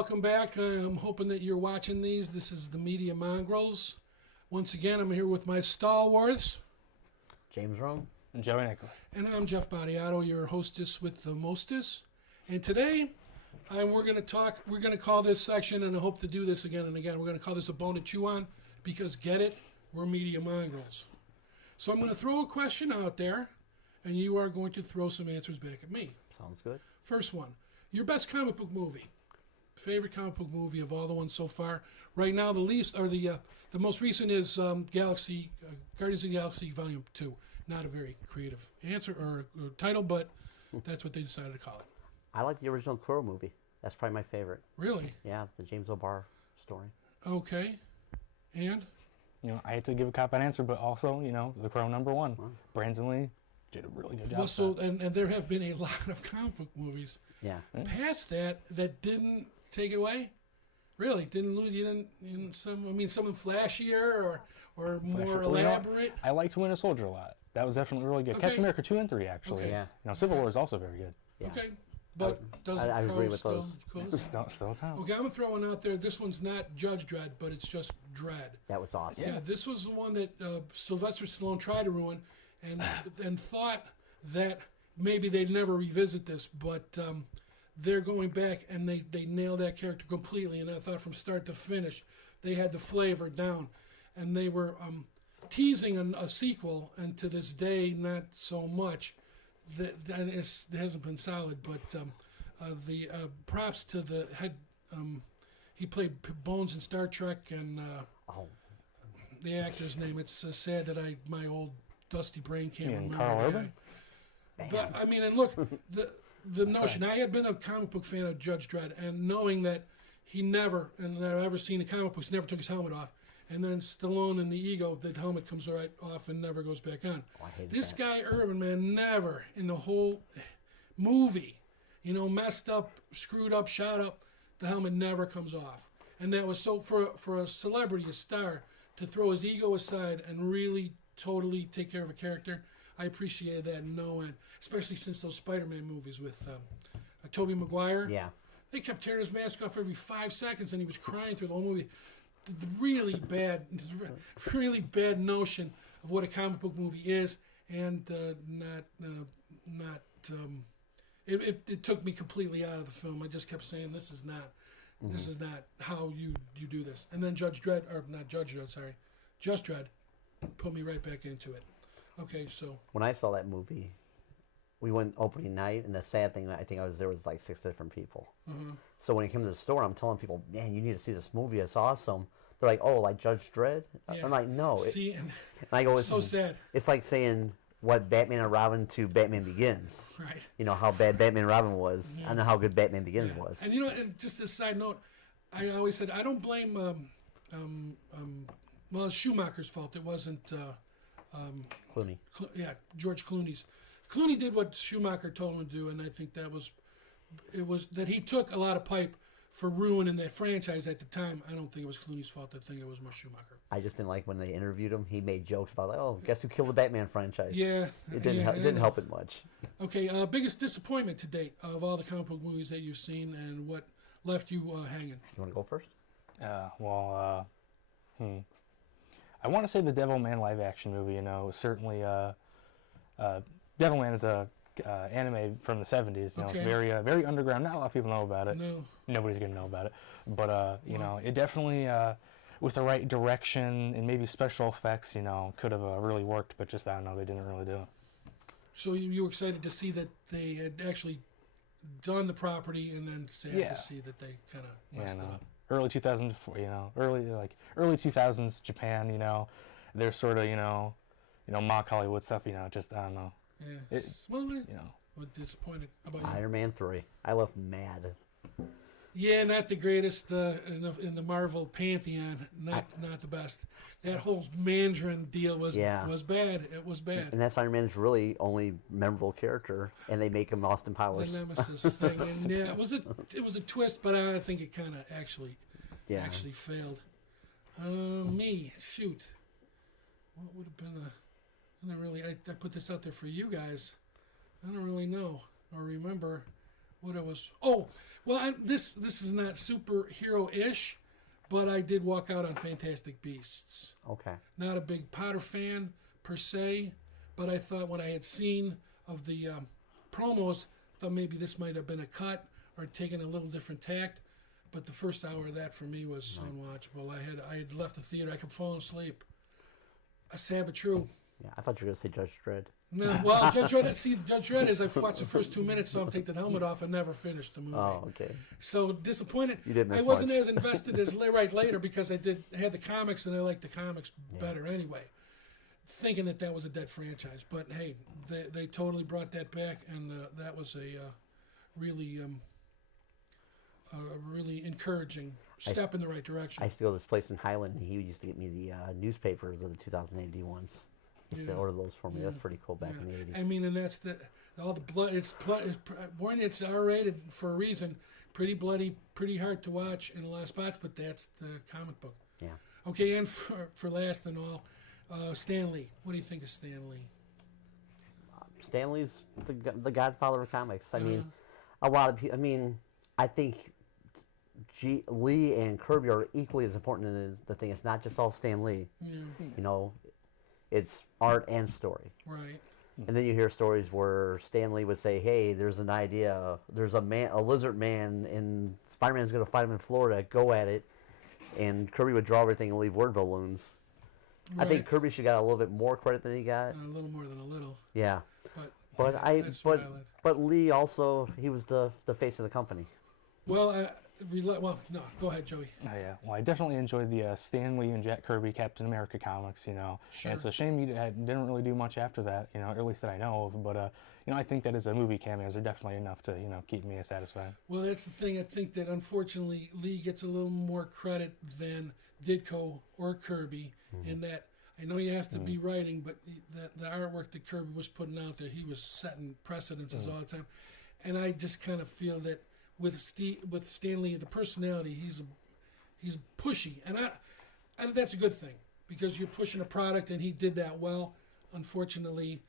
welcome back. I'm hoping that you're watching these. This is the Media Mongrels. Once again, I'm here with my stalwarts. James Rome. And Joey Nicholas. And I'm Jeff Badiato, your hostess with the mostest. And today, we're going to call this section, and I hope to do this again and again, we're going to call this a bone to chew on, because get it, we're Media Mongrels. So I'm going to throw a question out there, and you are going to throw some answers back at me. Sounds good. First one, your best comic book movie. Favorite comic book movie of all the ones so far. Right now, the most recent is Guardians of the Galaxy Volume 2. Not a very creative answer or title, but that's what they decided to call it. I like the original Crow movie. That's probably my favorite. Really? Yeah, the James O'Barr story. Okay. And? I hate to give a cop-out answer, but also, The Crow #1. Wow. Brandon Lee did a really good job. Well, so, and there have been a lot of comic book movies. Yeah. Past that didn't take it away? Really? Didn't lose? You didn't something flashier or more elaborate? I liked Winter Soldier a lot. That was definitely really good. Okay. Captain America 2 and 3, actually. Okay. Yeah. Civil War is also very good. Yeah. Okay. But doesn't I agree with still those. Still town. Okay, I'm throwing out there, this one's not Judge Dredd, but it's just Dredd. That was awesome. Yeah, this was the one that Sylvester Stallone tried to ruin and thought that maybe they'd never revisit this, but they're going back and they nailed that character completely, and I thought from start to finish they had the flavor down, and they were teasing a sequel, and to this day not so much. That it hasn't been solid, but the props to the head. He played Bones in Star Trek, and the actor's name. It's sad that my old dusty brain can't remember. Carl Urban? But I mean, and look, the notion. I had been a comic book fan of Judge Dredd, and knowing that he never, and I've ever seen the comic books, never took his helmet off. And then Stallone in the ego, the helmet comes right off and never goes back on. Oh, I hated This that. guy, Urban, man, never in the whole movie, messed up, screwed up, shot up, the helmet never comes off. And that was so, for a celebrity, a star, to throw his ego aside and really totally take care of a character, I appreciated that in no end. Especially since those Spider-Man movies with Tobey Maguire. Yeah. They kept tearing his mask off every 5 seconds, and he was crying through the whole movie. The really bad notion of what a comic book movie is, and it took me completely out of the film. I just kept saying, this is not how you do this. And then Just Dredd put me right back into it. Okay, so When I saw that movie, we went opening night, and the sad thing, there was like 6 different people. Mm-hmm. So when it came to the store, I'm telling people, man, you need to see this movie. It's awesome. They're like, oh, like Judge Dredd? Yeah. I'm like, no. See, and I go, it's so sad. It's like saying what Batman and Robin to Batman Begins. Right. How bad Batman and Robin was. Yeah. I know how good Batman Begins was. And and just a side note, I always said I don't blame it's Schumacher's fault. It wasn't Clooney. George Clooney's. Clooney did what Schumacher told him to do, and I think that that he took a lot of pipe for ruining that franchise at the time. I don't think it was Clooney's fault. I think it was more Schumacher. I just didn't like when they interviewed him. He made jokes about, like, oh, guess who killed the Batman franchise? Yeah. It didn't help it much. Okay, biggest disappointment to date of all the comic book movies that you've seen, and what left you hanging? You want to go first? I want to say the Devilman live-action movie. Certainly, Devilman is a anime from the 70s. Okay. Very underground. Not a lot of people know about it. No. Nobody's gonna know about it. But it definitely, with the right direction and maybe special effects, could have really worked. But just I don't know, they didn't really do it. So you were excited to see that they had actually done the property, and then sad to see that they kind of messed it up. Early 2000s, early 2000s Japan, they're sort of, mock Hollywood stuff, just, I don't know. Yeah. What disappointed about you? Iron Man 3. I left mad. Yeah, not the greatest in the Marvel pantheon. Not the best. That whole Mandarin deal was bad. It was bad. And that's Iron Man's really only memorable character, and they make him Austin Powers. The Nemesis thing. And it was a twist, but I think it kind of actually failed. Shoot. What would have been I put this out there for you guys. I don't really know or remember what it was. Oh, well, this is not superhero-ish, but I did walk out on Fantastic Beasts. Okay. Not a big Potter fan per se, but I thought what I had seen of the promos, thought maybe this might have been a cut or taken a little different tact. But the first hour of that for me was unwatchable. I had left the theater. I could fall asleep. Sad but true. Yeah, I thought you were going to say Judge Dredd. No, well, Judge Dredd is I've watched the first 2 minutes, saw him take the helmet off and never finished the movie. Oh, okay. So disappointed. You didn't miss I wasn't much. as invested as later because I had the comics and I liked the comics better anyway. Thinking that was a dead franchise, but hey, they totally brought that back, and that was a really encouraging step in the right direction. I used to go to this place in Highland, and he used to get me the newspapers of the 2080 ones. He used to order those for me. That's pretty cool back in the 80s. I mean, and that's all the blood. It's R-rated for a reason. Pretty bloody, pretty hard to watch in a lot of spots, but that's the comic book. Yeah. Okay, and for last and all, Stan Lee. What do you think of Stan Lee? Stan Lee's the godfather of comics. I mean, a lot of people. I mean, I think Lee and Kirby are equally as important in the thing. It's not just all Stan Lee. Yeah. You know, it's art and story. Right. And then you hear stories where Stan Lee would say, "Hey, there's an idea. There's a lizard man, and Spider-Man's going to fight him in Florida. Go at it." And Kirby would draw everything and leave word balloons. Right. I think Kirby should got a little bit more credit than he got. A little more than a little. Yeah. But that's valid. But Lee also, he was the face of the company. Well, no, go ahead, Joey. Oh, yeah. Well, I definitely enjoyed the Stan Lee and Jack Kirby Captain America comics, you know. Sure. And it's a shame you didn't really do much after that, you know, or at least that I know of. But, you know, I think that as a movie cameos are definitely enough to, you know, keep me satisfied. Well, that's the thing. I think that unfortunately Lee gets a little more credit than Ditko or Kirby in that. I know you have to be writing, but the artwork that Kirby was putting out there, he was setting precedences all the time. And I just kind of feel that with Stan Lee, the personality, he's pushy, and that's a good thing because you're pushing a product, and he did that well. Unfortunately,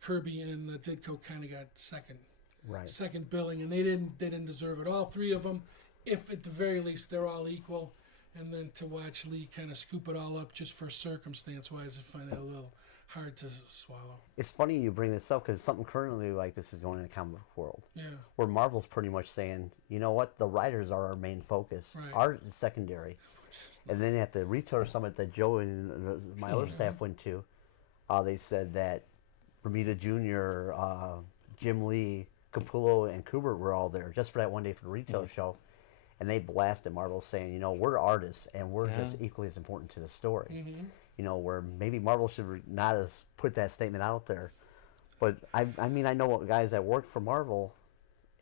Kirby and Ditko kind of got second billing, and they didn't deserve it. All three of them, if at the very least they're all equal. And then to watch Lee kind of scoop it all up just for circumstance-wise, I find that a little hard to swallow. It's funny you bring this up because something currently like this is going in the comic book world. Yeah. Where Marvel's pretty much saying, you know what, the writers are our main focus. Right. Art is secondary. And then at the retailer summit that Joe and my other staff went to, they said that Romita Jr., Jim Lee, Capullo, and Kubert were all there just for that one day for the retailer show. And they blasted Marvel saying, you know, we're artists and we're just equally as important to the story. You know, where maybe Marvel should not have put that statement out there. But I mean, I know guys that worked for Marvel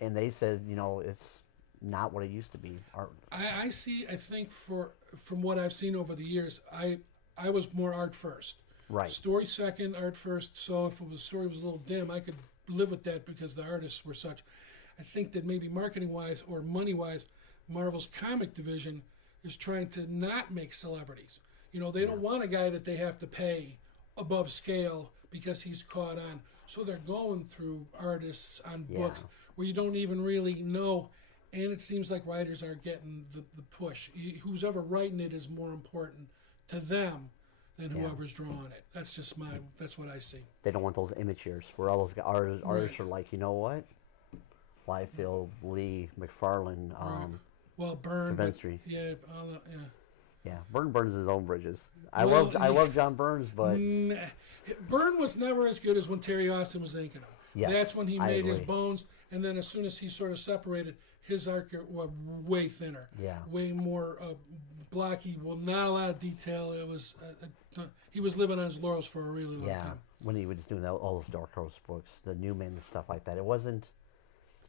and they said, you know, it's not what it used to be. I think from what I've seen over the years, I was more art first. Right. Story second, art first. So if the story was a little dim, I could live with that because the artists were such. I think that maybe marketing-wise or money-wise, Marvel's comic division is trying to not make celebrities. You know, they don't want a guy that they have to pay above scale because he's caught on. So they're going through artists on books where you don't even really know. And it seems like writers are getting the push. Who's ever writing it is more important to them than whoever's drawing it. That's just that's what I see. They don't want those imagers where all those artists are like, you know what? Liefeld, Lee, McFarlane, Well, Byrne, Stravinsky. Yeah. Byrne burns his own bridges. I Well, love John Burns, but Byrne was never as good as when Terry Austin was inking him. Yes, That's when he I made his agree. bones, and then as soon as he sort of separated, his art was way thinner, way more blocky. Well, not a lot of detail. It was he was living on his laurels for a really long time. When he was doing all those Dark Horse books, the Newman and stuff like that, it wasn't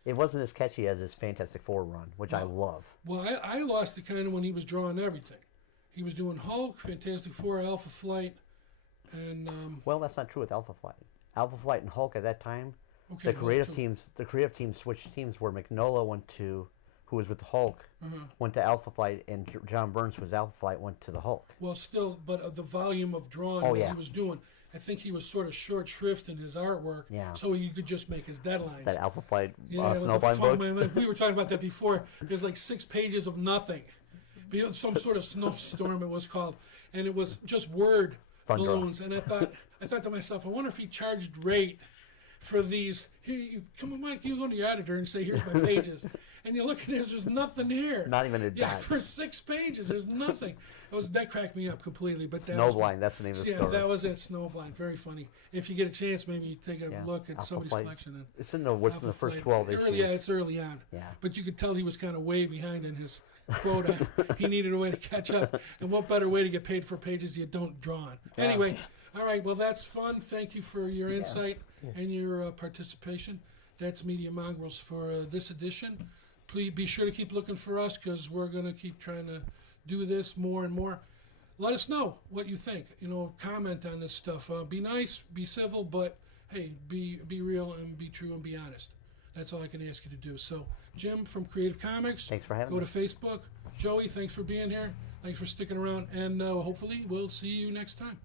as catchy as his Fantastic Four run, which I love. Well, I lost it kind of when he was drawing everything. He was doing Hulk, Fantastic Four, Alpha Flight, and Well, that's not true with Alpha Flight. Alpha Flight and Hulk at that time, okay, the creative teams switched teams where Mignola who was with the Hulk, went to Alpha Flight, and John Burns, who was Alpha Flight, went to the Hulk. Well, still, but the volume of drawing Oh, that yeah. he was doing, I think he was sort of short shrift in his artwork, Yeah. so he could just make his deadlines. That Alpha Flight Yeah, with the snowblind book. like, we were talking about that before. There's like 6 pages of nothing. Some sort of snowstorm it was called, and it was just word Thunder. balloons. And I thought to myself, I wonder if he charged rate for these. Here, come on, Mike, you go to your editor and say, here's my pages. And you look at this, there's nothing here. Not even a Yeah, dot. for 6 pages, there's nothing. That cracked me up completely. But that was, Snowblind, that's the name of the yeah, story. that was it, Snowblind. Very funny. If you get a chance, maybe take a Yeah. look at Alpha somebody's Flight. collection. And It's in the what's in the Alpha first Flight. 12 issues. Yeah, it's early on. Yeah. But you could tell he was kind of way behind in his quota. He needed a way to catch up. And what better way to get paid for pages you don't draw on? Yeah. Anyway, all right, well, that's fun. Thank you for your insight and your participation. That's Media Mongrels for this edition. Please be sure to keep looking for us because we're going to keep trying to do this more and more. Let us know what you think. Comment on this stuff. Be nice, be civil, but hey, be real and be true and be honest. That's all I can ask you to do. So, Jim from Creative Comics. Thanks for having Go me. to Facebook. Joey, thanks for being here. Thanks for sticking around. And hopefully we'll see you next time.